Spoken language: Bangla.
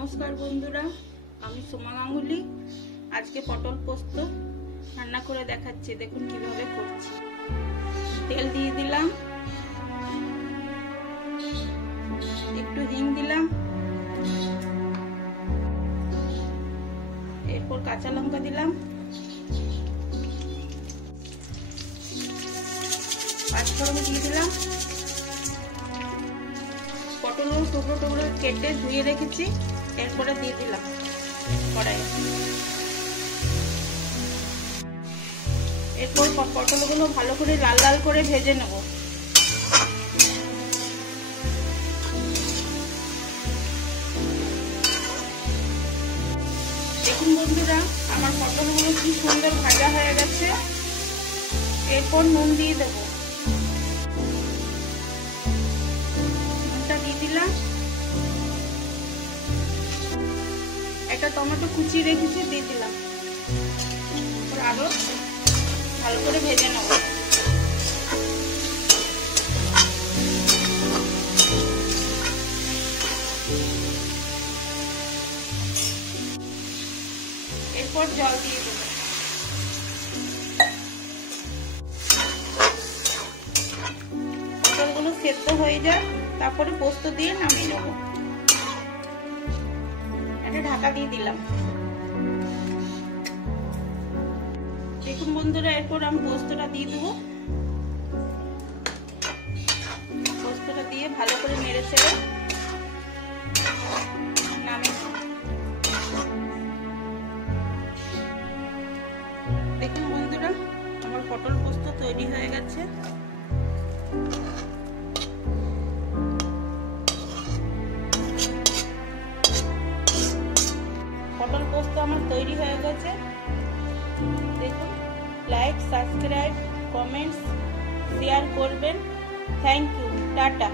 नमस्कार बंधुरा आमी सोमा गांगुली आज के पटल पोस्त रान्ना करे देखाচ্ছি देखुन কিভাবে করছি। তেল দিয়ে দিলাম, একটু হিং দিলাম, এরপর কাঁচা লঙ্কা দিলাম, 5 ফোড়ন দিয়ে দিলাম। পটলগুলো টুকরো টুকরো কেটে ধুয়ে রেখেছি, এরপরে দিয়ে দিলাম কড়াইয়ে। এরপর পটলগুলো ভালো করে লাল লাল করে ভেজে নেব। দেখুন বন্ধুরা, আমার পটলগুলো কি সুন্দর ভাজা হয়ে গেছে। এরপর নুন দিয়ে দেব, নুনটা দিয়ে দিলাম। একটা টমেটো কুচিয়ে রেখেছি দিয়ে দিলাম। আরো ভালো করে ভেজে নেব। এরপর জল দিয়ে দেব। পটলগুলো সেদ্ধ হয়ে যায়, তারপরে পোস্ত দিয়ে নামিয়ে নেব। একটা ঢাকা দিয়ে দিলাম। দেখুন বন্ধুরা, এরপর আমি পোস্তটা দিয়ে দেবো। পোস্তটা দিয়ে ভালো করে নেড়ে চেড়ে নামিয়ে নেব। দেখুন বন্ধুরা, আমার পটল পোস্ত তৈরি হয়ে গেছে। পটল পোস্ত আমার তৈরি হয়ে গেছে। দেখুন, লাইক, সাবস্ক্রাইব, কমেন্টস, শেয়ার করবেন। Thank you, tata.